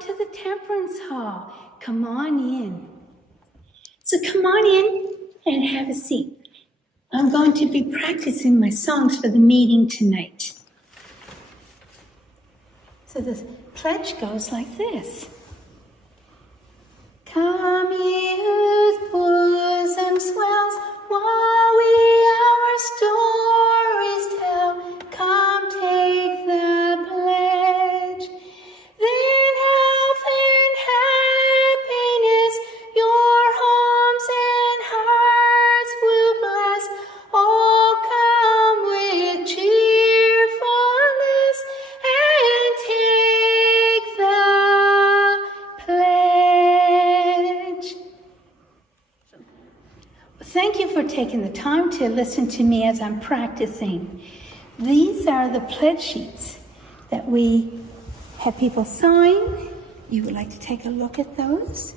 to the Temperance Hall. Come on in. So come on in and have a seat. I'm going to be practicing my songs for the meeting tonight. So the pledge goes like this. Come ye whose bosom swells, while we our stories tell. Come take the pledge. Then health and happiness your homes and hearts will bless. Oh, come with cheerfulness and take the pledge. Thank you for taking the time to listen to me as I'm practicing. These are the pledge sheets that we have people sign. You would like to take a look at those?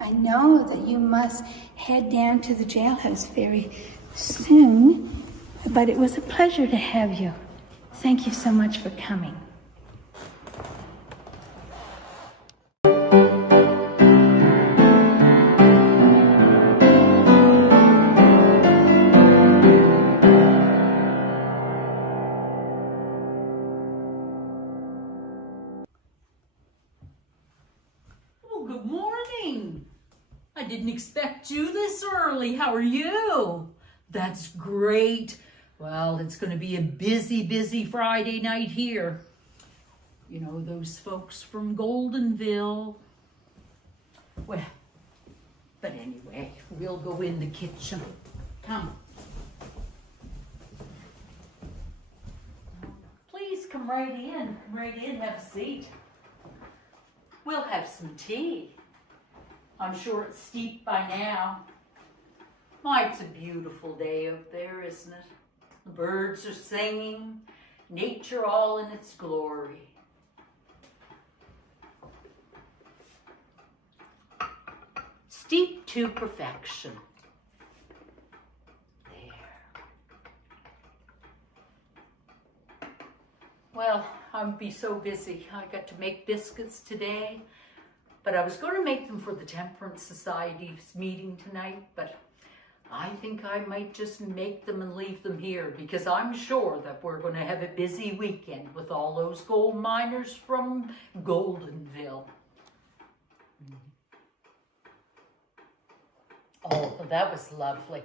I know that you must head down to the jailhouse very soon, but it was a pleasure to have you. Thank you so much for coming. Good morning. I didn't expect you this early. How are you? That's great. Well, it's going to be a busy Friday night here. You know, those folks from Goldenville. Well, but anyway, we'll go in the kitchen. Come. Please come right in. Come right in, have a seat. We'll have some tea. I'm sure it's steeped by now. Oh, it's a beautiful day up there, isn't it? The birds are singing, nature all in its glory. Steeped to perfection. Well, I'll be so busy. I got to make biscuits today, but I was going to make them for the Temperance Society's meeting tonight, but I think I might just make them and leave them here because I'm sure that we're going to have a busy weekend with all those gold miners from Goldenville. Oh, that was lovely.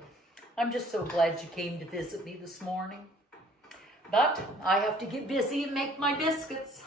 I'm just so glad you came to visit me this morning. But I have to get busy and make my biscuits.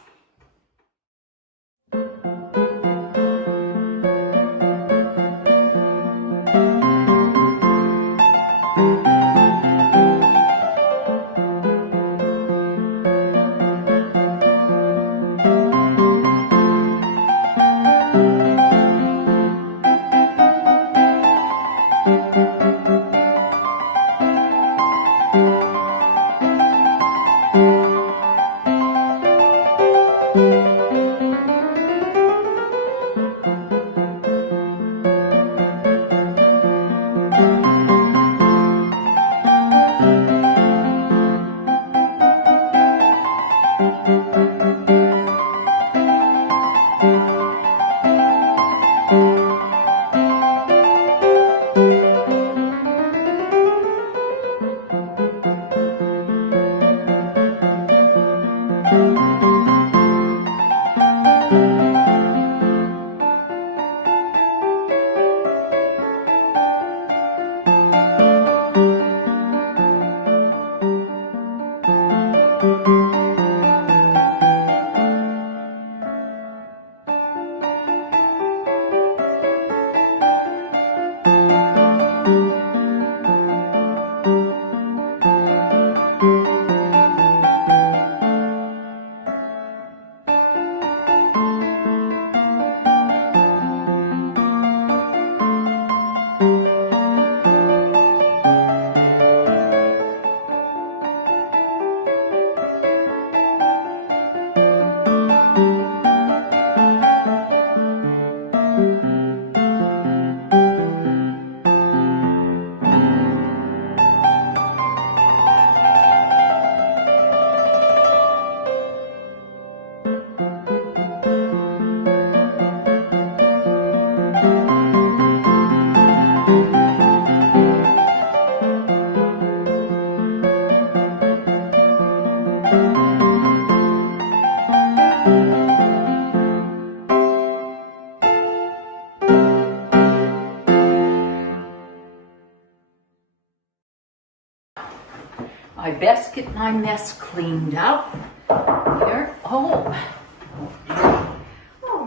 best get my mess cleaned up. Here.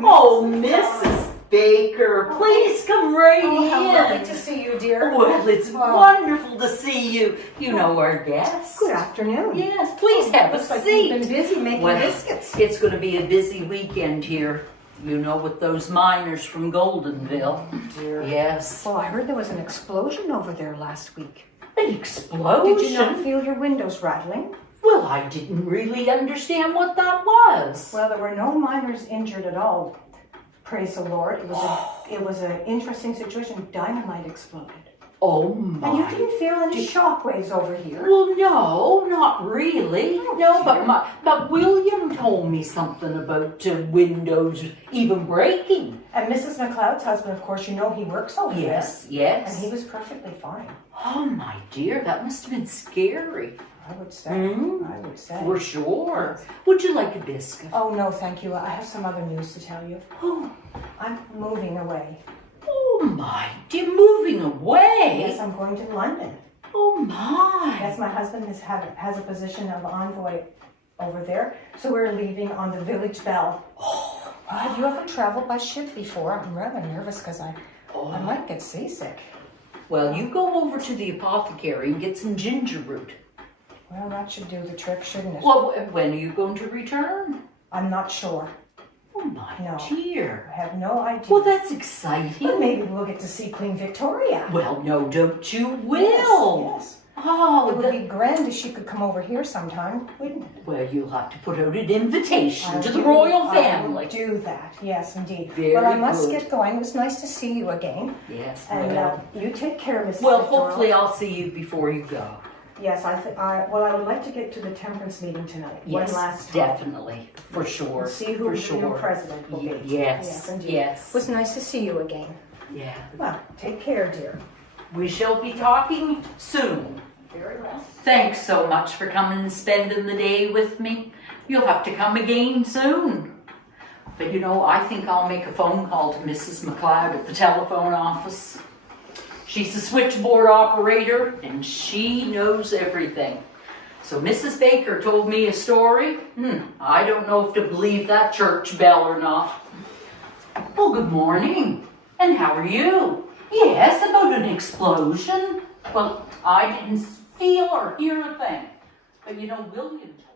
Oh, Mrs. Baker, please come right in. How lovely to see you, dear. Well, it's wonderful to see you. You know our guests. Good afternoon. Yes, please have a Looks like seat. you've been busy making biscuits. It's going to be a busy weekend here. You know, with those miners from Goldenville. Dear. Yes. Well, I heard there was an explosion over there last week. An explosion? Did you not feel your windows rattling? Well, I didn't really understand what that was. Well, there were no miners injured at all. Praise the Lord. It was an interesting situation. Dynamite exploded. Oh my. And you didn't feel any shock waves over here? Well, no, not really. No, but William told me something about windows even breaking. And Mrs. McLeod's husband, of course, you know he works over there. Yes, yes. And he was perfectly fine. Oh my dear, that must have been scary. I would say. I would say. For sure. Would you like a biscuit? Oh, no, thank you. I have some other news to tell you. Oh, I'm moving away. oh my dear, moving away? Yes, I'm going to London. Oh my. Yes, my husband has a position of envoy over there, so we're leaving on the Village Bell. Oh, have you ever traveled by ship before? I'm rather nervous because I might get seasick. Well, you go over to the apothecary and get some ginger root. Well, that should do the trick, shouldn't it? Well, when are you going to return? I'm not sure. Oh my No. dear. I have no idea. Well, that's exciting. But maybe we'll get to see Queen Victoria. Well, no, don't you will. Yes. Oh, It would be grand if she could come over here sometime, wouldn't it? Well, you'll have to put out an invitation to the royal family. I will do that, yes, indeed. Very well, I must good. get going. It was nice to see you again. Yes, And well. you take care, Mrs. Well, Victoria. hopefully I'll see you before you go. Yes, I would like to get to the temperance meeting tonight. Yes, one last time. definitely, for sure. And see who for the sure. new president will be. Yes, indeed. yes. It was nice to see you again. Yeah. Well, take care, dear. We shall be talking soon. Very well. Thanks so much for coming and spending the day with me. You'll have to come again soon. But you know, I think I'll make a phone call to Mrs. McLeod at the telephone office. She's a switchboard operator and she knows everything. So Mrs. Baker told me a story. I don't know if to believe that church bell or not. Well, good morning. And how are you? Yes, about an explosion. Well, I didn't feel or hear a thing. But you know, William told me.